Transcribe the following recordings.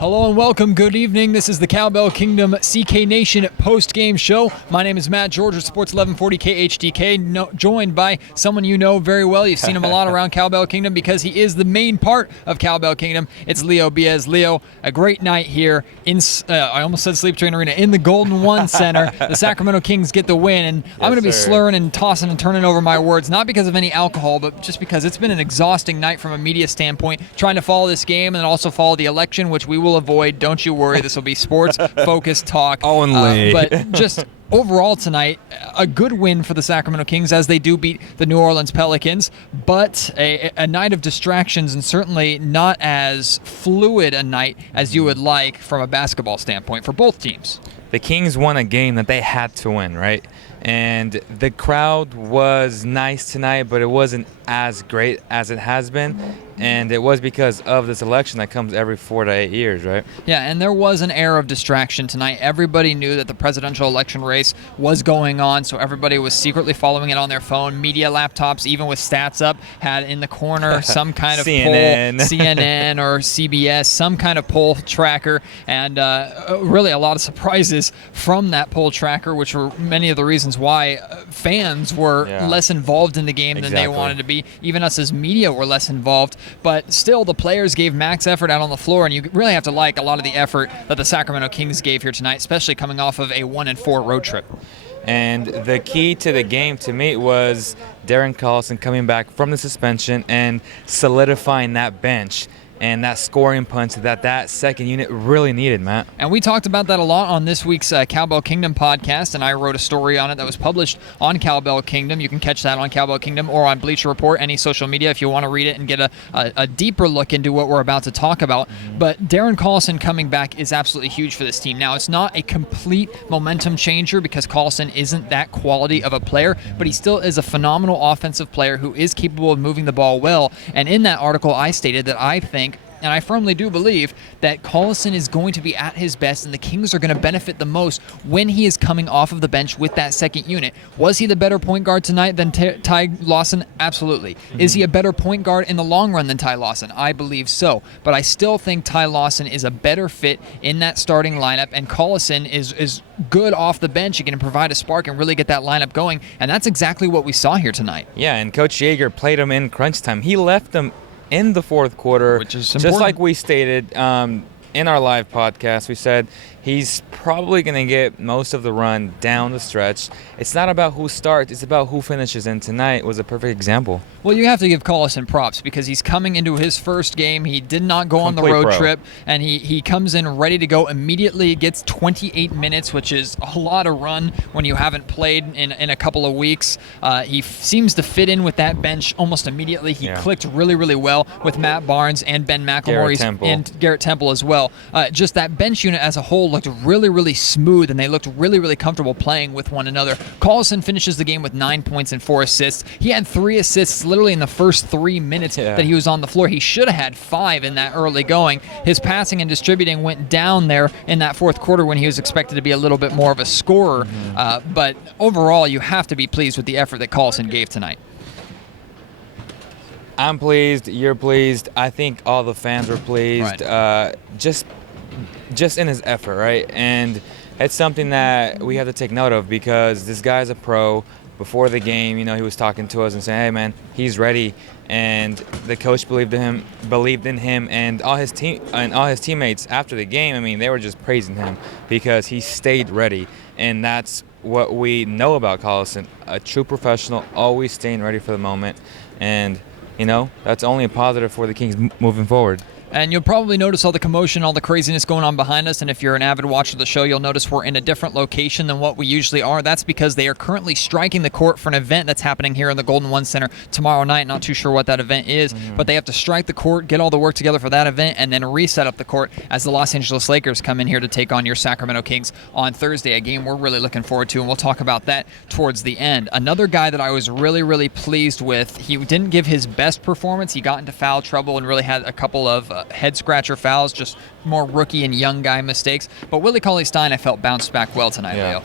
Hello and welcome. Good evening. This is the Cowbell Kingdom CK Nation post-game show. My name is Matt George of Sports 1140 KHDK, joined by someone you know very well. You've seen him a lot around Cowbell Kingdom because he is the main part of Cowbell Kingdom. It's Leo Beas. Leo, a great night here in, I almost said Sleep Train Arena, in the Golden One Center. The Sacramento Kings get the win, and I'm going to be slurring and tossing and turning over my words, not because of any alcohol, but just because it's been an exhausting night from a media standpoint, trying to follow this game and also follow the election, which we will avoid. Don't you worry. This will be sports-focused talk. Only. But just overall tonight, a good win for the Sacramento Kings as they do beat the New Orleans Pelicans, but a night of distractions and certainly not as fluid a night as you would like from a basketball standpoint for both teams. The Kings won a game that they had to win, right? And the crowd was nice tonight, but it wasn't as great as it has been. And it was because of this election that comes every 4 to 8 years, right? Yeah, and there was an air of distraction tonight. Everybody knew that the presidential election race was going on, so everybody was secretly following it on their phone. Media laptops, even with stats up, had in the corner some kind of CNN. poll, CNN or CBS, some kind of poll tracker, and really a lot of surprises from that poll tracker, which were many of the reasons why fans were less involved in the game than they wanted to be. Even us as media were less involved. But still, the players gave max effort out on the floor, and you really have to like a lot of the effort that the Sacramento Kings gave here tonight, especially coming off of a 1-4 road trip. And the key to the game to me was Darren Collison coming back from the suspension and solidifying that bench and that scoring punch that second unit really needed, Matt. And we talked about that a lot on this week's Cowbell Kingdom podcast, and I wrote a story on it that was published on Cowbell Kingdom. You can catch that on Cowbell Kingdom or on Bleacher Report, any social media, if you want to read it and get a deeper look into what we're about to talk about. But Darren Collison coming back is absolutely huge for this team. Now, it's not a complete momentum changer because Collison isn't that quality of a player, but he still is a phenomenal offensive player who is capable of moving the ball well. And in that article, I stated that I think, and I firmly do believe, that Collison is going to be at his best and the Kings are going to benefit the most when he is coming off of the bench with that second unit. Was he the better point guard tonight than Ty Lawson? Absolutely. Is he a better point guard in the long run than Ty Lawson? I believe so. But I still think Ty Lawson is a better fit in that starting lineup, and Collison is good off the bench. He can provide a spark and really get that lineup going, and that's exactly what we saw here tonight. Yeah, and Coach Yeager played him in crunch time. He left him in the fourth quarter, which is just like we stated in our live podcast. We said he's probably going to get most of the run down the stretch. It's not about who starts, it's about who finishes, and tonight was a perfect example. Well, you have to give Collison props because he's coming into his first game. He did not go on the road trip, and he comes in ready to go immediately. Gets 28 minutes, which is a lot of run when you haven't played in a couple of weeks. He seems to fit in with that bench almost immediately. He clicked really, really well with Matt Barnes and Ben McLemore and Garrett Temple as well. Just that bench unit as a whole looked really, really smooth, and they looked really, really comfortable playing with one another. Collison finishes the game with 9 points and 4 assists. He had 3 assists literally in the first 3 minutes that he was on the floor. He should have had 5 in that early going. His passing and distributing went down there in that fourth quarter when he was expected to be a little bit more of a scorer. But overall, you have to be pleased with the effort that Collison gave tonight. I'm pleased. You're pleased. I think all the fans were pleased. Right. Just in his effort, right? And it's something that we have to take note of because this guy's a pro. Before the game, he was talking to us and saying, "Hey, man, he's ready." And the coach believed in him, and all his teammates after the game. I mean, they were just praising him because he stayed ready, and that's what we know about Collison: a true professional, always staying ready for the moment, and that's only a positive for the Kings moving forward. And you'll probably notice all the commotion, all the craziness going on behind us. And if you're an avid watcher of the show, you'll notice we're in a different location than what we usually are. That's because they are currently striking the court for an event that's happening here in the Golden One Center tomorrow night. Not too sure what that event is, but they have to strike the court, get all the work together for that event, and then reset up the court as the Los Angeles Lakers come in here to take on your Sacramento Kings on Thursday, a game we're really looking forward to, and we'll talk about that towards the end. Another guy that I was really, really pleased with, he didn't give his best performance. He got into foul trouble and really had a couple of head-scratcher fouls, just more rookie and young guy mistakes. But Willie Cauley-Stein, I felt, bounced back well tonight, Leo.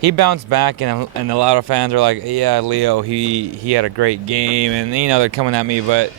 He bounced back, and a lot of fans are like, yeah, Leo, he had a great game. And, they're coming at me, but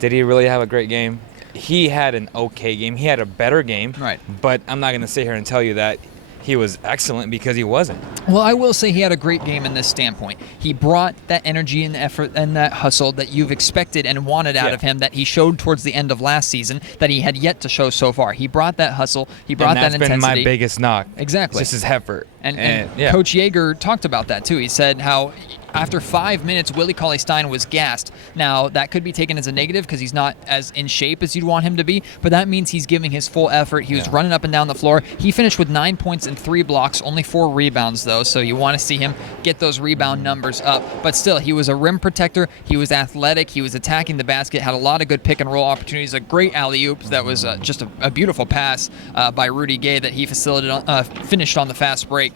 did he really have a great game? he had an okay game. He had a better game. Right. But I'm not going to sit here and tell you that he was excellent, because he wasn't. Well, I will say he had a great game in this standpoint. He brought that energy and effort and that hustle that you've expected and wanted out of him, that he showed towards the end of last season, that he had yet to show so far. He brought that hustle. He brought that intensity. That's been my biggest knock. Exactly. Just his effort. And Coach Yeager talked about that too. He said how after 5 minutes, Willie Cauley-Stein was gassed. Now, that could be taken as a negative because he's not as in shape as you'd want him to be, but that means he's giving his full effort. He was running up and down the floor. He finished with 9 points and 3 blocks, only 4 rebounds, though, so you want to see him get those rebound numbers up. But still, he was a rim protector. He was athletic. He was attacking the basket, had a lot of good pick-and-roll opportunities, a great alley-oop that was just a beautiful pass by Rudy Gay that he finished on the fast break.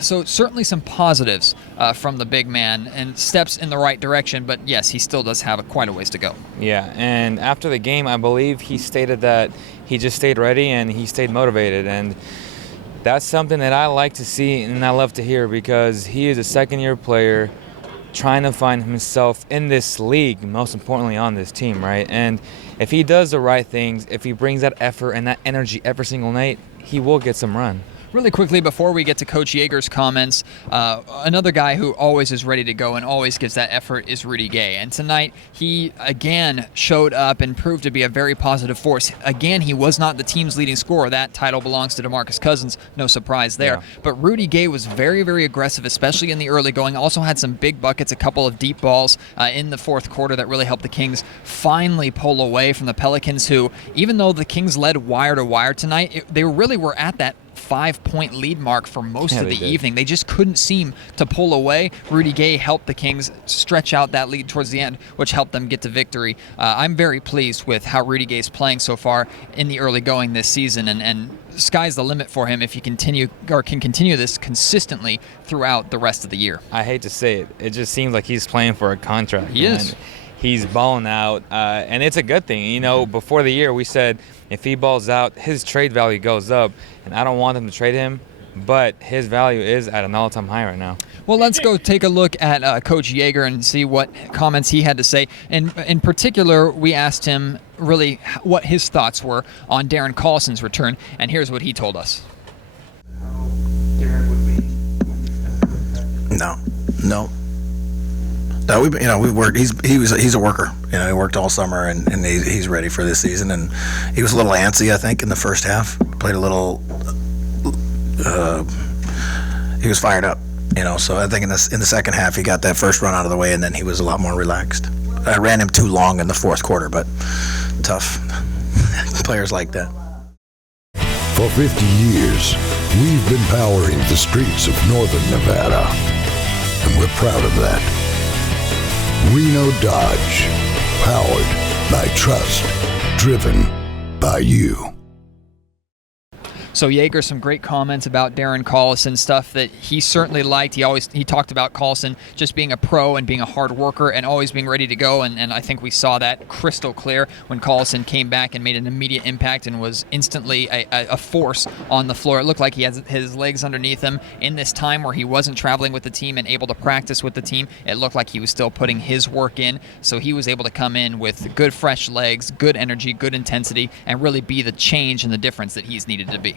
So certainly some positives from the big man and steps in the right direction, but yes, he still does have quite a ways to go. Yeah, and after the game, I believe he stated that he just stayed ready and he stayed motivated, and that's something that I like to see and I love to hear, because he is a second-year player trying to find himself in this league, most importantly on this team, right? And if he does the right things, if he brings that effort and that energy every single night, he will get some run. Really quickly, before we get to Coach Yeager's comments, another guy who always is ready to go and always gives that effort is Rudy Gay. And tonight, he again showed up and proved to be a very positive force. Again, he was not the team's leading scorer. That title belongs to DeMarcus Cousins. No surprise there. Yeah. But Rudy Gay was very, very aggressive, especially in the early going. Also had some big buckets, a couple of deep balls in the fourth quarter that really helped the Kings finally pull away from the Pelicans, who, even though the Kings led wire to wire tonight, they really were at that 5-point lead mark for most of the evening. They just couldn't seem to pull away. Rudy Gay helped the Kings stretch out that lead towards the end, which helped them get to victory. I'm very pleased with how Rudy Gay is playing so far in the early going this season, and sky's the limit for him if he can continue this consistently throughout the rest of the year. I hate to say it. It just seems like he's playing for a contract. He is. He's balling out, and it's a good thing. You know, before the year, we said if he balls out, his trade value goes up, and I don't want them to trade him, but his value is at an all-time high right now. Well, let's go take a look at Coach Yeager and see what comments he had to say. And in particular, we asked him really what his thoughts were on Darren Collison's return, and here's what he told us. No, we've worked. He's a worker. He worked all summer, and he's ready for this season. And he was a little antsy, I think, in the first half. Played a little. He was fired up, So I think in the second half he got that first run out of the way, and then he was a lot more relaxed. I ran him too long in the fourth quarter, but tough. Players like that. For 50 years, we've been powering the streets of northern Nevada, and we're proud of that. Reno Dodge, powered by trust, driven by you. So Yeager, some great comments about Darren Collison, stuff that he certainly liked. He talked about Collison just being a pro and being a hard worker and always being ready to go, and I think we saw that crystal clear when Collison came back and made an immediate impact and was instantly a force on the floor. It looked like he had his legs underneath him in this time where he wasn't traveling with the team and able to practice with the team. It looked like he was still putting his work in, so he was able to come in with good fresh legs, good energy, good intensity, and really be the change and the difference that he's needed to be.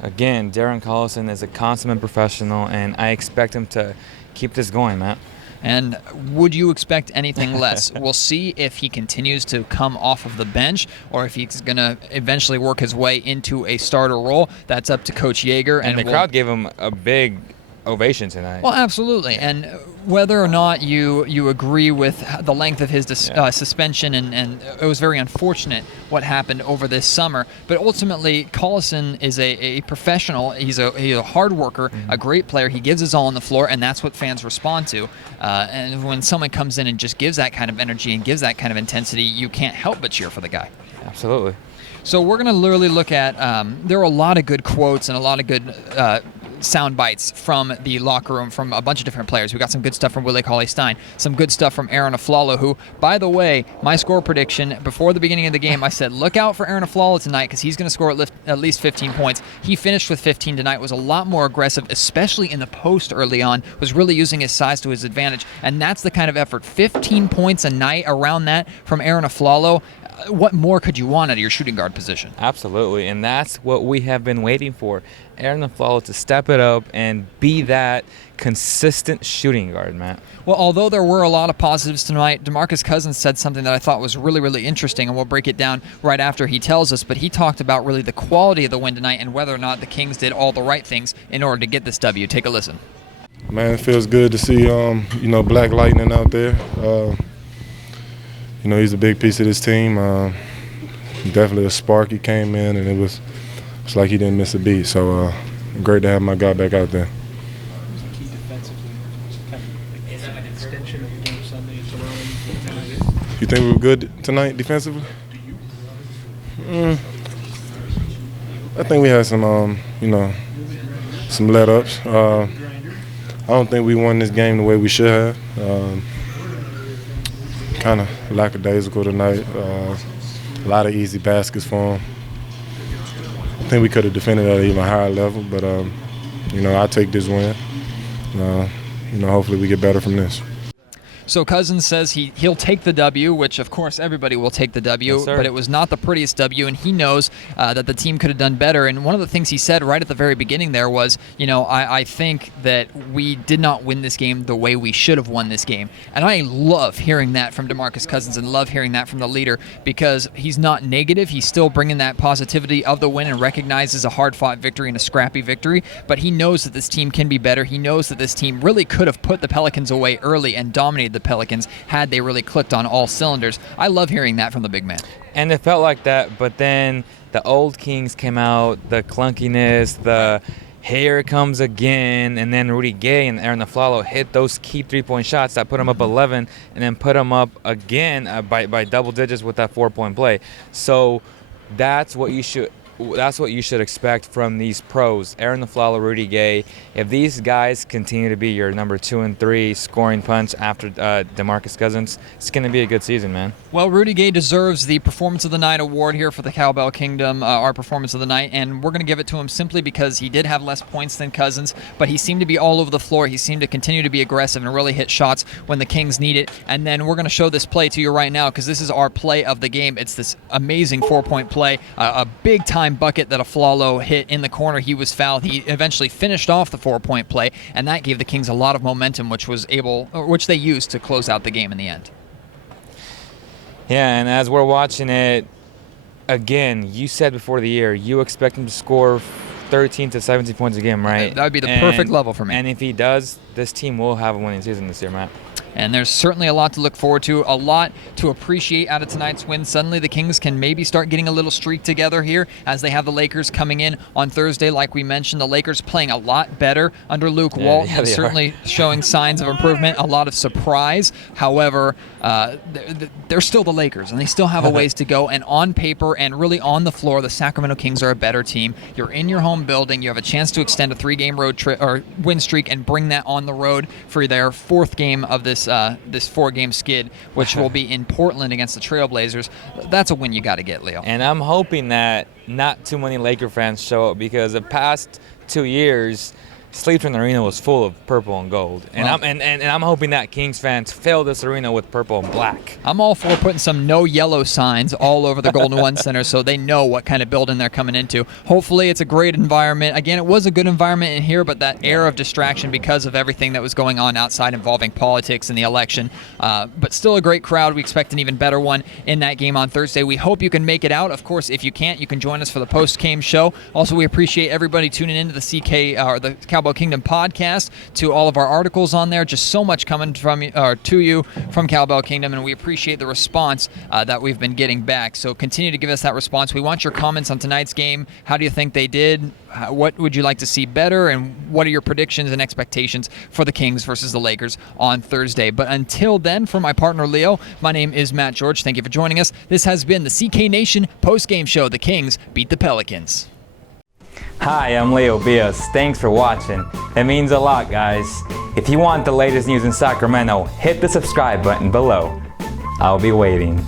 Again, Darren Collison is a consummate professional, and I expect him to keep this going, Matt. And would you expect anything less? We'll see if he continues to come off of the bench or if he's going to eventually work his way into a starter role. That's up to Coach Yeager. And the crowd gave him a big ovation tonight. Well, absolutely. And whether or not you agree with the length of his suspension, and it was very unfortunate what happened over this summer, but ultimately Collison is a professional. He's a hard worker, a great player. He gives his all on the floor, and that's what fans respond to. And when someone comes in and just gives that kind of energy and gives that kind of intensity, you can't help but cheer for the guy. Absolutely. So we're going to literally look at, there are a lot of good quotes and a lot of good sound bites from the locker room from a bunch of different players. We got some good stuff from Willie Cauley-Stein, some good stuff from Aaron Aflalo, who, by the way, my score prediction before the beginning of the game, I said, look out for Aaron Aflalo tonight because he's going to score at least 15 points. He finished with 15 tonight, was a lot more aggressive, especially in the post early on, was really using his size to his advantage, and that's the kind of effort. 15 points a night around that from Aaron Aflalo. what more could you want out of your shooting guard position? Absolutely, and that's what we have been waiting for. Aaron Afflalo to step it up and be that consistent shooting guard, Matt. Well, although there were a lot of positives tonight, DeMarcus Cousins said something that I thought was really, really interesting, and we'll break it down right after he tells us, but he talked about really the quality of the win tonight and whether or not the Kings did all the right things in order to get this W. Take a listen. Man, it feels good to see, Black Lightning out there. He's a big piece of this team. Definitely a spark. He came in, and it's like he didn't miss a beat. So great to have my guy back out there. Key defensively, kind of is that an extension of the game Sunday? You think we were good tonight defensively? I think we had some, some let-ups. I don't think we won this game the way we should have. Kind of lackadaisical tonight. A lot of easy baskets for them. I think we could have defended at an even higher level, but I take this win. Hopefully we get better from this. So Cousins says he'll take the W, which of course everybody will take the W, Yes, but it was not the prettiest W, and he knows that the team could have done better. And one of the things he said right at the very beginning there was, I think that we did not win this game the way we should have won this game. And I love hearing that from DeMarcus Cousins and love hearing that from the leader, because he's not negative. He's still bringing that positivity of the win and recognizes a hard-fought victory and a scrappy victory, but he knows that this team can be better. He knows that this team really could have put the Pelicans away early and dominated the Pelicans had they really clicked on all cylinders. I love hearing that from the big man. And it felt like that, but then the old Kings came out, the clunkiness, the here it comes again, and then Rudy Gay and Aaron Afflalo hit those key three-point shots that put them up 11 and then put them up again by double digits with that 4-point play. So that's what you should expect from these pros, Aaron Afflalo, Rudy Gay. If these guys continue to be your number 2 and 3 scoring punch after DeMarcus Cousins, it's going to be a good season, man. Well, Rudy Gay deserves the Performance of the Night award here for the Cowbell Kingdom, our Performance of the Night, and we're going to give it to him simply because he did have less points than Cousins, but he seemed to be all over the floor. He seemed to continue to be aggressive and really hit shots when the Kings need it. And then we're going to show this play to you right now because this is our play of the game. It's this amazing 4-point play, a big-time bucket that Afflalo hit in the corner. He was fouled. He eventually finished off the 4-point play, and that gave the Kings a lot of momentum, which they used to close out the game in the end. Yeah, and as we're watching it, again, you said before the year you expect him to score 13 to 17 points a game, right? That would be the perfect level for me. And if he does, this team will have a winning season this year, Matt. And there's certainly a lot to look forward to, a lot to appreciate out of tonight's win. Suddenly the Kings can maybe start getting a little streak together here as they have the Lakers coming in on Thursday. Like we mentioned, the Lakers playing a lot better under Luke Walton, and certainly showing signs of improvement, a lot of surprise. However, they're still the Lakers, and they still have a ways to go. And on paper and really on the floor, the Sacramento Kings are a better team. You're in your home building. You have a chance to extend a 3-game road trip or win streak and bring that on the road for their 4th game of this 4-game skid, which will be in Portland against the Trailblazers. That's a win you got to get, Leo. And I'm hoping that not too many Laker fans show up because the past 2 years, Sleepton Arena was full of purple and gold, and I'm hoping that Kings fans fill this arena with purple and black. I'm all for putting some no yellow signs all over the Golden One Center so they know what kind of building they're coming into. Hopefully it's a great environment. Again, it was a good environment in here, but that air of distraction because of everything that was going on outside involving politics and the election. But still a great crowd. We expect an even better one in that game on Thursday. We hope you can make it out. Of course, if you can't, you can join us for the post-game show. Also, we appreciate everybody tuning into the the Cowbell Kingdom podcast, to all of our articles on there. Just so much coming to you from Cowbell Kingdom, and we appreciate the response that we've been getting back. So continue to give us that response. We want your comments on tonight's game. How do you think they did? What would you like to see better? And what are your predictions and expectations for the Kings versus the Lakers on Thursday? But until then, for my partner Leo, my name is Matt George. Thank you for joining us. This has been the CK Nation post-game show. The Kings beat the Pelicans. Hi, I'm Leo Beas. Thanks for watching. It means a lot, guys. If you want the latest news in Sacramento, hit the subscribe button below. I'll be waiting.